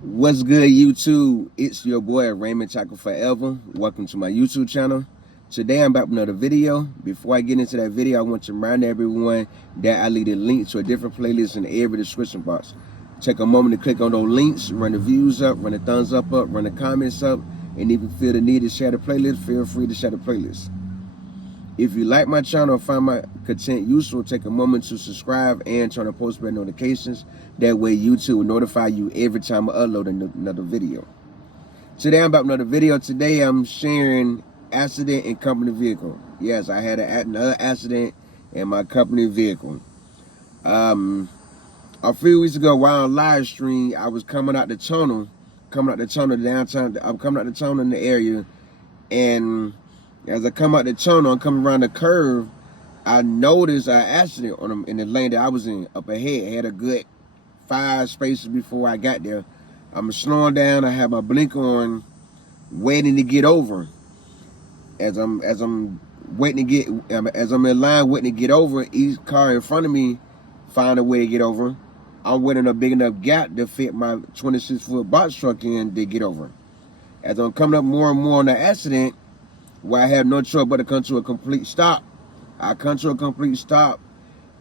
What's good, YouTube? It's your boy Raymondtacular Forever. Welcome to my YouTube channel. Today I'm back with another video. Before I get into that video, I want to remind everyone that I leave a link to a different playlist in every description box. Take a moment to click on those links, run the views up, run the thumbs up, run the comments up, and if you feel the need to share the playlist, feel free to share the playlist. If you like my channel or find my content useful, take a moment to subscribe and turn on post bell notifications. That way YouTube will notify you every time I upload another video. Today I'm about another video. Today I'm sharing accident in company vehicle. Yes, I had another accident in my company vehicle. A few weeks ago while on live stream, I was coming out the tunnel downtown. I'm coming out the tunnel in the area, and as I come out the tunnel, I'm coming around the curve, I noticed an accident in the lane that I was in up ahead. I had a good 5 spaces before I got there. I'm slowing down. I have my blink on, waiting to get over. As I'm in line waiting to get over, each car in front of me found a way to get over. I'm waiting a big enough gap to fit my 26-foot box truck in to get over. As I'm coming up more and more on the accident, where I have no choice but to come to a complete stop. I come to a complete stop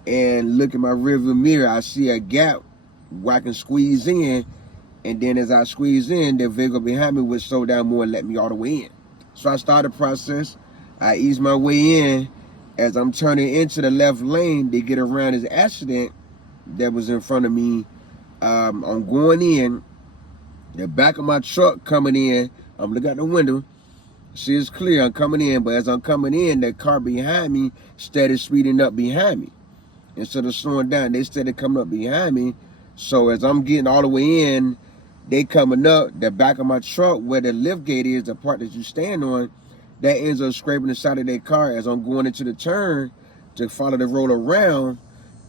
and look in my rearview mirror. I see a gap where I can squeeze in, and then as I squeeze in, the vehicle behind me would slow down more and let me all the way in. So I started the process. I ease my way in. As I'm turning into the left lane to get around this accident that was in front of me, I'm going in. The back of my truck coming in. I'm looking out the window. See, it's clear, I'm coming in, but as I'm coming in, that car behind me started speeding up behind me. Instead of slowing down, they started coming up behind me. So as I'm getting all the way in, they coming up, the back of my truck, where the lift gate is, the part that you stand on, that ends up scraping the side of their car. As I'm going into the turn to follow the road around,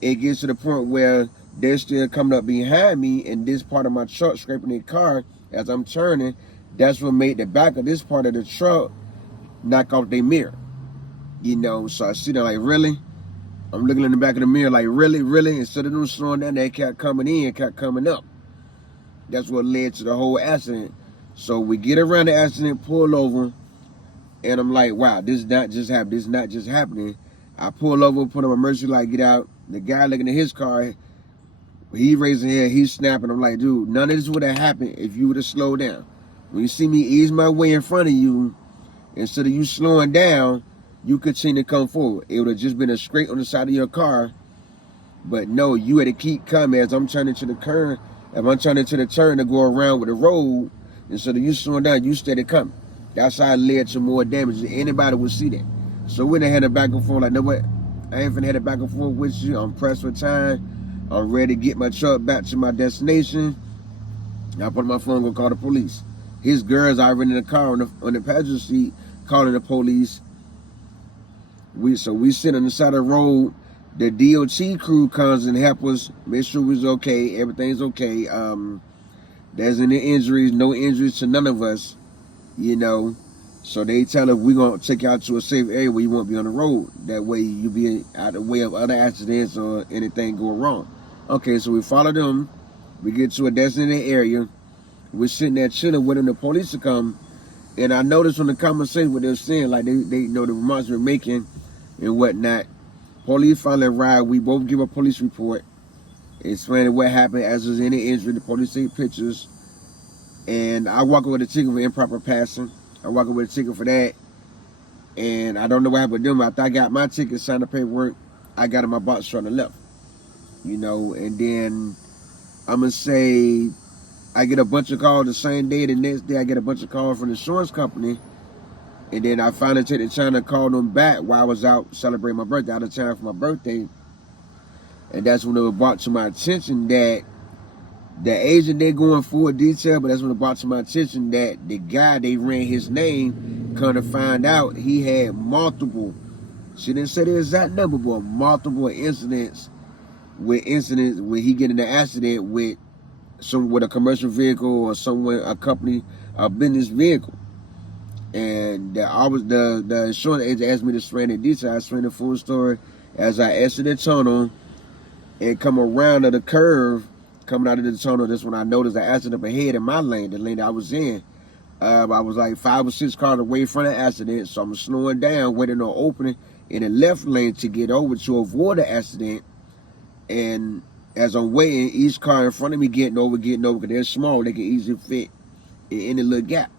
it gets to the point where they're still coming up behind me, and this part of my truck scraping their car as I'm turning. That's what made the back of this part of the truck knock off their mirror. So I see them like, really? I'm looking in the back of the mirror like, really? Instead of them slowing down, they kept coming in, kept coming up. That's what led to the whole accident. So we get around the accident, pull over, and I'm like, wow, this is not just happening. This is not just happening. I pull over, put on my emergency light, get out. The guy looking at his car, he raising his head, he's snapping. I'm like, dude, none of this would have happened if you would have slowed down. When you see me ease my way in front of you, instead of you slowing down, you continue to come forward. It would have just been a straight on the side of your car. But no, you had to keep coming as I'm turning to the curve. If I'm turning to the turn to go around with the road, instead of you slowing down, you steady coming. That's how it led to more damage. Anybody would see that. So we done had it back and forth like, no what? I ain't finna head it back and forth with you. I'm pressed for time. I'm ready to get my truck back to my destination. I put my phone, go call the police. His girl's already in the car on the passenger seat calling the police. So we sit on the side of the road. The DOT crew comes and help us make sure we're okay. Everything's okay. There's any injuries, no injuries to none of us, So they tell us we're going to take you out to a safe area where you won't be on the road. That way you'll be out of the way of other accidents or anything going wrong. Okay, so we follow them. We get to a designated area. We're sitting there chilling, waiting for the police to come. And I noticed from the conversation what they're saying, like they know the remarks we're making and whatnot. Police finally arrived. We both give a police report, explaining what happened, as there's any injury. The police take pictures. And I walk away with a ticket for improper passing. I walk away with a ticket for that. And I don't know what happened to them. After I got my ticket, signed the paperwork, I got in my box truck and left. And then I'm going to say, I get a bunch of calls the same day. The next day, I get a bunch of calls from the insurance company. And then I finally take the time to call them back while I was out celebrating my birthday, out of town for my birthday. And that's when it was brought to my attention that the agent, they're going full detail, but that's when it brought to my attention that the guy, they ran his name, come to find out he had multiple, she didn't say the exact number, but multiple incidents where he get in an accident with a commercial vehicle or a company, a business vehicle. And the insurance agent asked me to explain the detail. I explained the full story as I exited the tunnel and come around to the curve. coming out of the tunnel, that's when I noticed an accident up ahead in my lane, the lane that I was in. I was like 5 or 6 cars away from the accident, so I'm slowing down, waiting on opening in the left lane to get over to avoid the accident. And as I'm waiting, each car in front of me getting over, because they're small, they can easily fit in any little gap.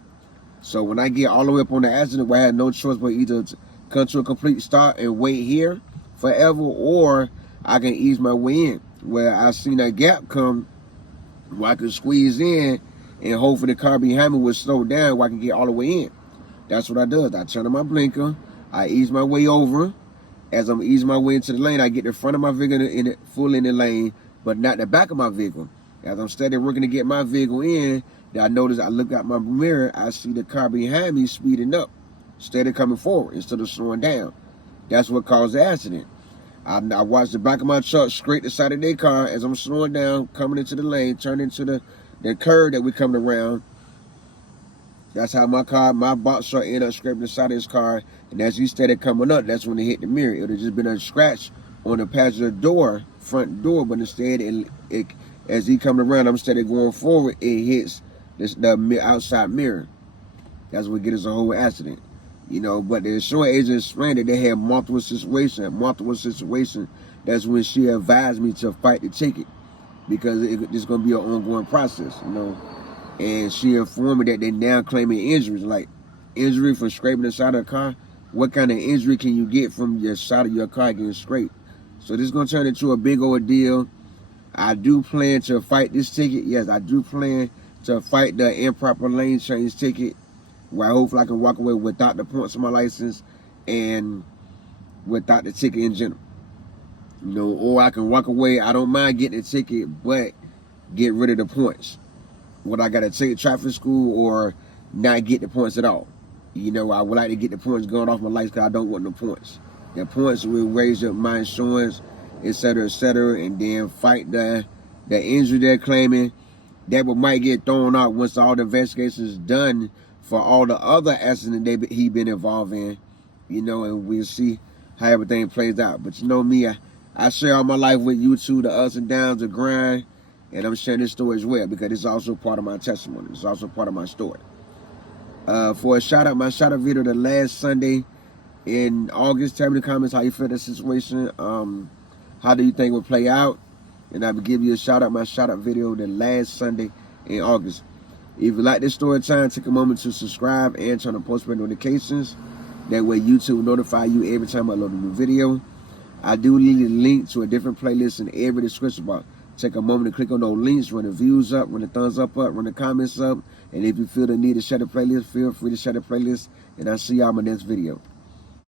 So when I get all the way up on the accident, where I had no choice but either to come to a complete stop and wait here forever, or I can ease my way in, where I seen that gap come, where I could squeeze in, and hopefully the car behind me would slow down where I can get all the way in. That's what I do. I turn on my blinker, I ease my way over. As I'm easing my way into the lane, I get the front of my vehicle full in the lane, but not the back of my vehicle. As I'm steady working to get my vehicle in, I notice, I look out my mirror, I see the car behind me speeding up, steady coming forward instead of slowing down. That's what caused the accident. I watched the back of my truck scrape the side of their car as I'm slowing down, coming into the lane, turning into the curve that we're coming around. That's how my box truck ended up scraping the side of his car. And as he started coming up, that's when it hit the mirror. It would have just been a scratch on the passenger door, front door, but instead, as he coming around, I'm steady going forward, it hits the outside mirror. That's what gets us a whole accident. You know, but the insurance agent explained that they had multiple situations. That's when she advised me to fight the ticket, because it's going to be an ongoing process, you know. And she informed me that they now claiming injuries, like injury from scraping the side of the car. What kind of injury can you get from your side of your car getting scraped? So this is going to turn into a big ordeal. I do plan to fight this ticket. Yes, I do plan to fight the improper lane change ticket, where hopefully I can walk away without the points on my license and without the ticket in general. You know, or I can walk away, I don't mind getting the ticket, but get rid of the points. What I got to take traffic school or not get the points at all. You know, I would like to get the points going off my license because I don't want no points. The points will raise up my insurance, etc., and then fight the injury they're claiming. That might get thrown out once all the investigations is done for all the other accidents he been involved in. You know, and we'll see how everything plays out. But you know me, I share all my life with you too, the ups and downs, the grind. And I'm sharing this story as well because it's also part of my testimony. It's also part of my story. For a shout out, my shout out video the last Sunday in August. Tell me in the comments how you feel the situation. How do you think it will play out? And I will give you a shout out, my shout out video the last Sunday in August. If you like this story time, take a moment to subscribe and turn on post notifications. That way YouTube will notify you every time I load a new video. I do leave a link to a different playlist in every description box. Take a moment to click on those links, run the views up, run the thumbs up, run the comments up. And if you feel the need to share the playlist, feel free to share the playlist. And I'll see y'all in my next video.